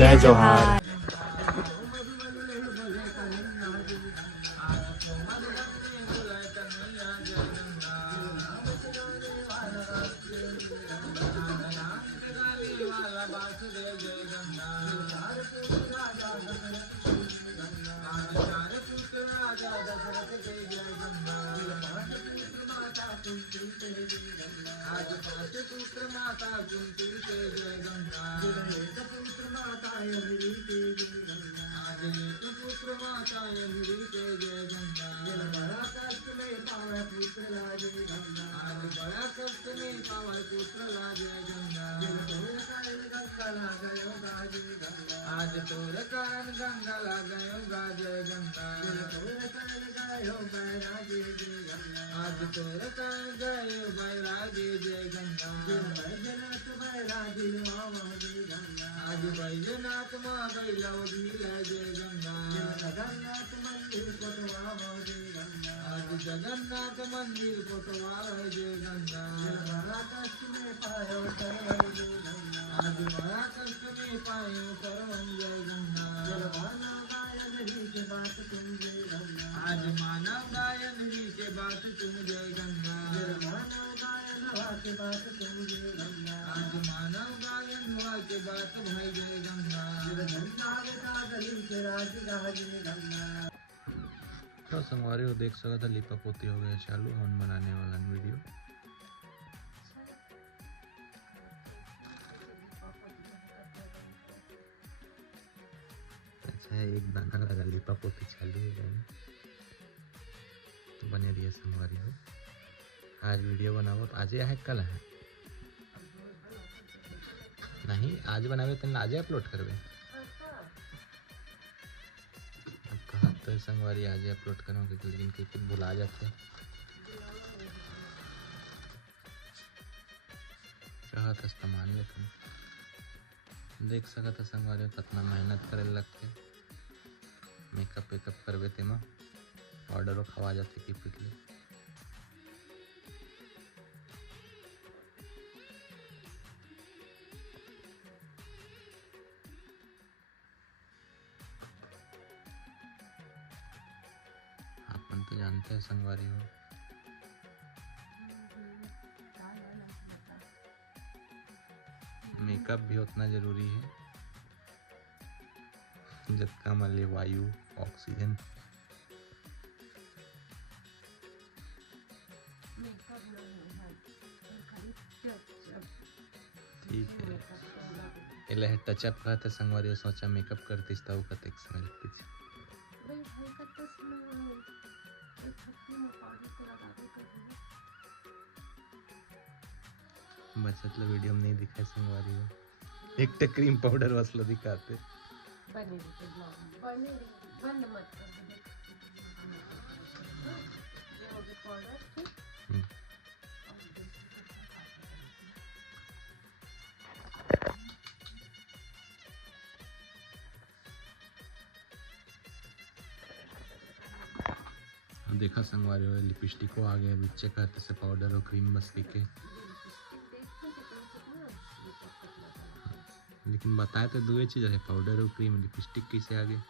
जय जोहार। आज तोर कारण गंगा लगायो गाजे गंगा, आज तोर कारण गयो बैरागी जय गंगा, आज बैजनाथ माँ गैलो ढीला जय गंगा, आज जगन्नाथ मंदिर कोटवा जय गंगा, आज बड़ा कष्ट में पायो परम जय गंगा, आज मानव गायन जी के बात तुम जय गंगा, आज मानव गायन हुआ के बात भाई जय गंगा। तो संगवारी हो देख सकता लिपा पोती हो गया चालू हवन बनाने वाला वीडियो। अच्छा है एक दाना लगा लिपा पोती चालू हो गया तो बने रही संगवारी हो। आज वीडियो बनाओ तो आज है कल है नहीं आज बनावे तो आज अपलोड करवे। अब कहा तो संगवारी आज अपलोड करोगे लेकिन कई कुछ भुला जाते चाहत तो मान ले तुम देख सकत संगवारी कितना मेहनत करे लगते मेकअप वेकअप करवे तेमा ऑर्डर खवा जाते कि पिटले। अपन तो जानते हैं संगवारी हो मेकअप भी उतना जरूरी है जितना मान ली वायु ऑक्सीजन। ठीक है इले टचअप का था संगवारी सोचा मेकअप करती था वो कतेक समय लगती थी। बचत लो वीडियो में नहीं दिखाए संगवारी हो एक टे क्रीम पाउडर वसलो दिखाते बंद मत कर देखा संगवारी हो लिपस्टिक को आ गया बिच्चे कहते से पाउडर और क्रीम बस के लेकिन बताए तो दो चीज है पाउडर और क्रीम लिपस्टिक कैसे आ गए।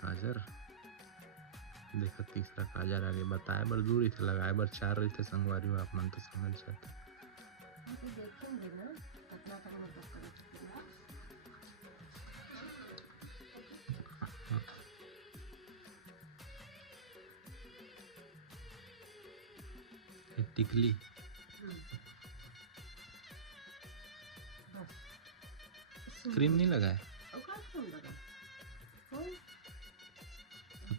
काजर देखो तीसरा काजर आगे बताए बर दूर ही थे लगाए बर चार रही थे संगवारी हो आप मन तो समझ जाते टिकली क्रीम नहीं लगाए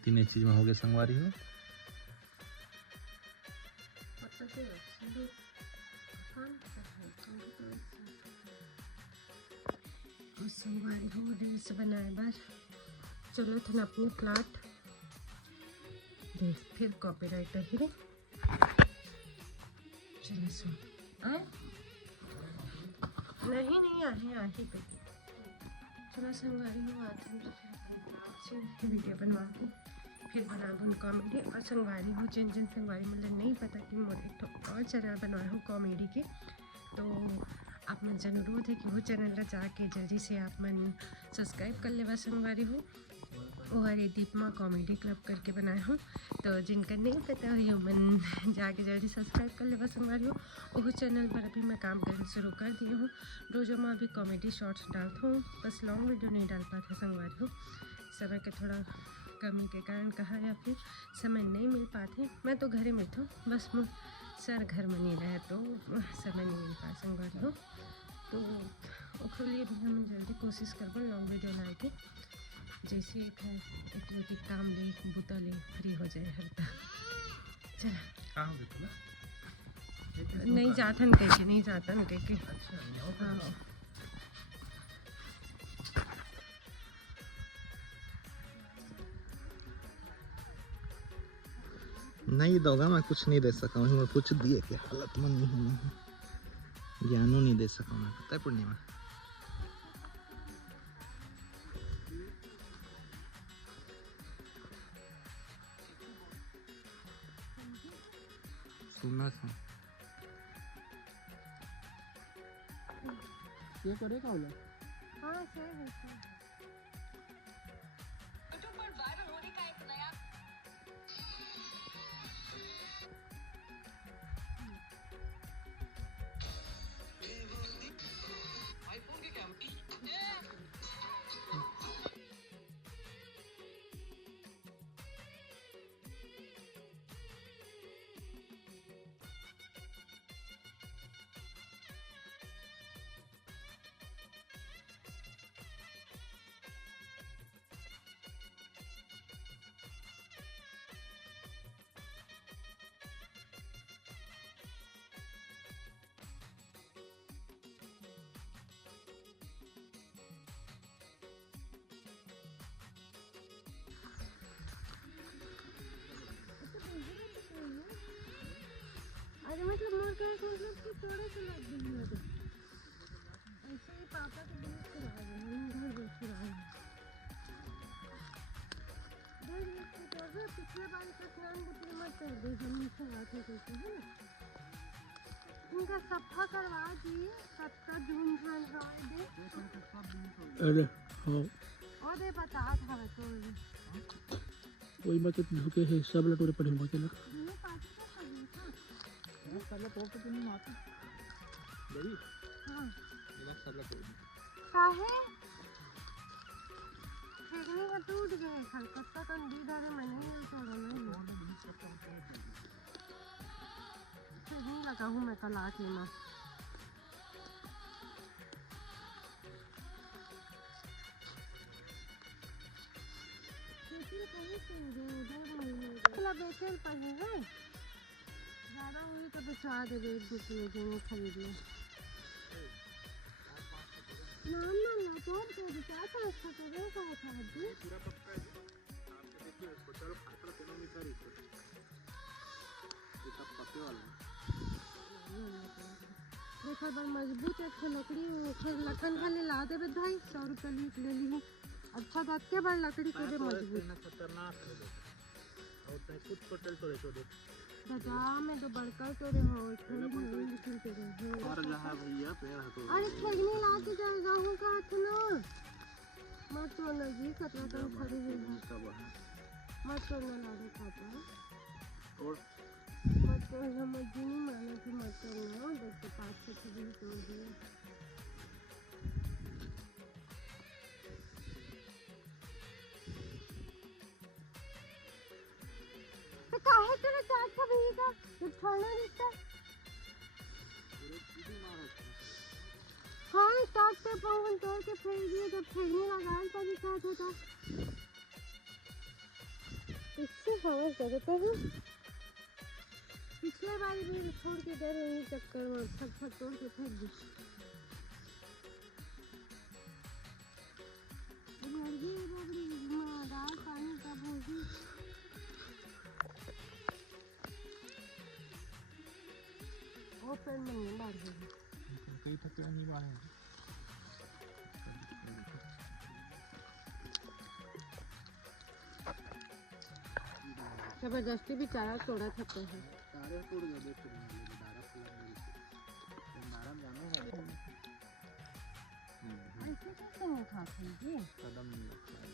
तीन चीज में हो गए संगवारी हो संगवारी हो रील्स बनाए बार चलो थे अपनी प्लाट देख फिर कॉपीराइटर ही रे चलो सुन नहीं नहीं आहे पे थोड़ा संगवारी हो आते हैं तो फिर से वीडियो बनवाऊँ फिर बनाऊँ कॉमेडी और संगवारी हो जिन संगवारी मतलब नहीं पता कि मोर एक तो और चैनल बनवाए हो कॉमेडी के तो आप मन से अनुरोध है कि वो चैनल ला जाके जल्दी से आप मन सब्सक्राइब कर लेवा संगवारी हो वो हरे दीपमा कॉमेडी क्लब करके बनाए हूँ तो जिनका नहीं पता है मन जाके जल्दी सब्सक्राइब कर लेवा संगवारी हो वो चैनल पर अभी मैं काम करना शुरू कर दिया हूँ रोज़ों में अभी कॉमेडी शॉर्ट्स डालता हूँ बस लॉन्ग वीडियो नहीं डाल पाता संगवारी हो समय के थोड़ा कमी के कारण कहा या फिर समय नहीं मिल पाते मैं तो घरे में था बस मैं सर घर में नहीं रहे तो समय नहीं मिल पाया संगवारी हो तो उसके लिए भी हम जल्दी कोशिश करबो लॉन्ग वीडियो डाल के जैसे एक रोटी काम ले बुता ले फ्री हो जाए हल्का चला कहाँ हो गया नहीं जातन कह के हाँ नहीं दोगा मैं कुछ नहीं दे सका हूँ मैं कुछ दिए कि हालत में नहीं हूँ ज्ञानों नहीं दे सका मैं पता है पूर्णिमा सुना था ये करेगा वाला हाँ सही है अरे मतलब मोर का मतलब कि थोड़ा सा लग गई है ऐसे ही पापा के बहुत खराब है हम घर बहुत खराब है पिछले बार का स्नान बुतरी मत कर दे हम नीचे आते कहते हैं ना इनका सफा करवा दिए सबका झूम झाल दे अरे हाँ और दे बता था तो वही मैं तो झुके है सब लटोरे पड़े हुए के ना ये पाछे का पड़ी था पहले तो नहीं मारती बड़ी हां ये सब लोग काहे फेंकने का टूट गए कलकत्ता का दीदारे मैंने नहीं छोड़ा नहीं नहीं लगा हूँ मैं कल आके ना बेचल पड़े हैं ज़्यादा हुई तो बिचवा दे एक दो किलो देंगे खरीद लो ना ना ना कौन को बिचा था उसका तो वो कहा था अभी पूरा पक्का है आपके देखिए इसको चलो फाटल किलोमीटर इसको ये सब पत्ते वाला देखा बड़ मजबूत एक लकड़ी फिर लखन खाली ला दे भाई 100 रुपये लीट ले ली अच्छा बात के बड़ लकड़ी के दे मजबूत खतरनाक है और तय कुछ पटल तो देखो देख दादा में तो बड़का तो रे हो थोड़ी नहीं निकल के रहे और जहां भैया पैर हटो अरे ठगने ला के जाएगा हूं का ना मत तो लगी खतरा तो खड़ी है सब है मत तो ना ला दे खाता और मत तो हम नहीं माने कि मत तो ना देख के पास से भी तोड़ दिए तो काहे तेरे चाट का भी का ये छोड़ना दिखता हाँ स्टार्ट पे पवन तोड़ के फेंक दिए जब फेंकने लगा तभी काट होता इससे समझ सकते हैं पिछले बार भी छोड़ के गए यही चक्कर में फट तोड़ के फेंक दी मुर्गी रोबड़ी दाल पानी का भोजी वो पेड़ में नहीं मार देगी कई तो नहीं बाहर जबरदस्ती भी चारा तोड़ा था है। सारे टूट गए देख के दारा फुला मिल के दारा जाने का ऐसे कैसे नहीं खाते हैं कदम नहीं लगता है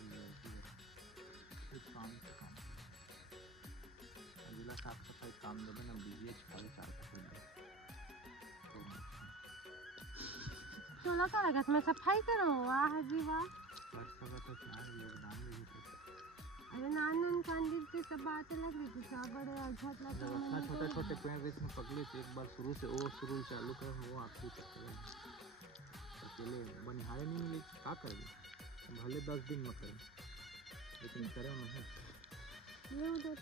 कुछ काम से काम जिला साफ सफाई काम देवे ना बीएच खाली चार चलो का लगा मैं सफाई करो वाह जी वाह हर जगह तो चार योगदान भी देते अरे नान कांडी से सब बात अलग रहती सब बड़े अझट लगा इतना छोटे छोटे पेड़ बीच में पकड़े थे एक बार शुरू से वो शुरू चालू कर वो आखिरी तक करें अकेले बनिहारे नहीं मिले क्या करेंगे भले 10 दिन में करें लेकिन करें नहीं ये उधर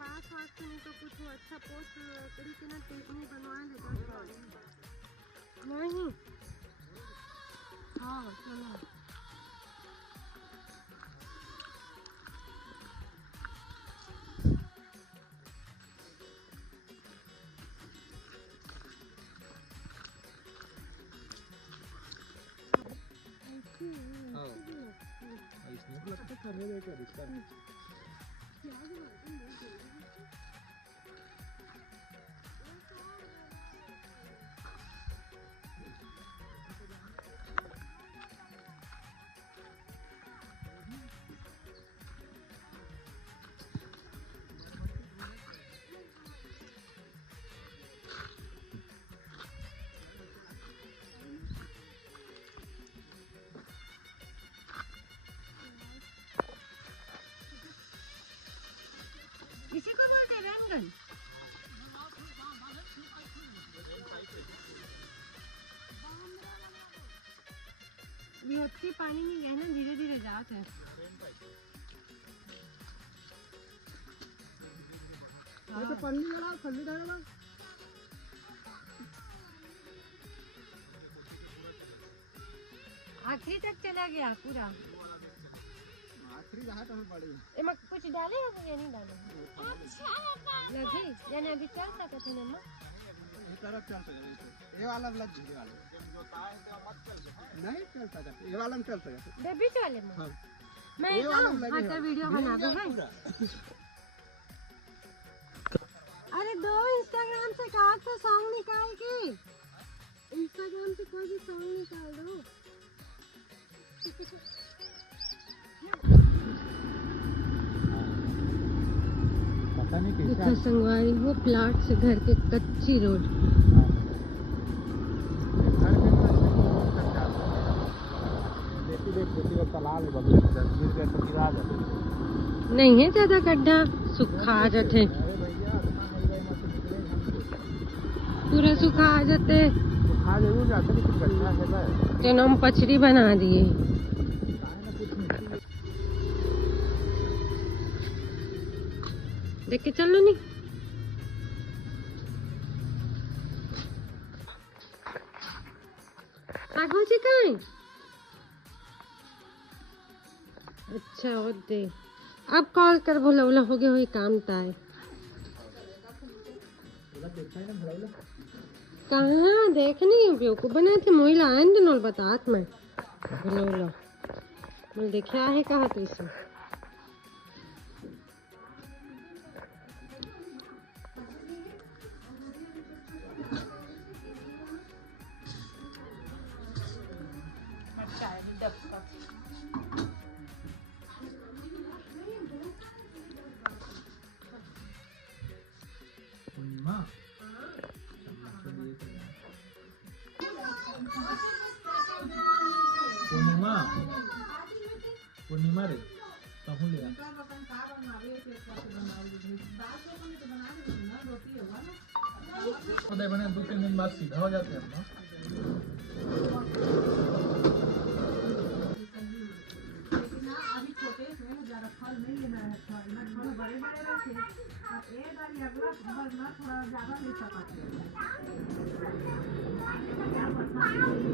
बात वास्ते नहीं तो कुछ अच्छा पोस्ट लकड़ी के ना टेकनी बनवा लेगा नहीं हाँ चलो इसमें तो लगता करने देगा रिश्ता इसी को बोलते हैं रंगन भी पानी नहीं गए ना धीरे धीरे जाते हैं तो पन्नी लगा खल्ली डाला आखिरी तक चला गया पूरा आखिरी रहा तो पड़ी एमा कुछ डाले या नहीं डाले लगी यानी अभी चल सकते थे ना ये तरफ चल सकते ये वाला लग झूले वाला नहीं चल सकता ये वाला में चल सकता दे बीच वाले में हां मैं हां तो वीडियो बना दो है अरे दो इंस्टाग्राम से कहा तो सॉन्ग निकाल के इंस्टाग्राम से कोई भी सॉन्ग निकाल दो पता नहीं देखो संगवारी वो प्लाट से घर के कच्ची रोड नहीं है ज्यादा गड्ढा सूखा आ जाते पूरा सूखा आ जाते तेनो हम पछड़ी बना दिए देख के चलो नहीं सागौची कहाँ अच्छा होते अब कॉल कर बोला बोला हो गया वही काम ताए कहाँ देखनी बेवकूफ बना थे मोहिला आन दिन बतात मैं बोला बोला बोल देखा है कहा तो इसे पूर्णिमा रे कहूँ ले बने 2-3 दिन बाद सीधा हो जाते हैं ना अभी छोटे ज्यादा फल नहीं लेना है फल बड़े बड़े रहते और एक बार अगला फल ना थोड़ा ज्यादा ले सकते हैं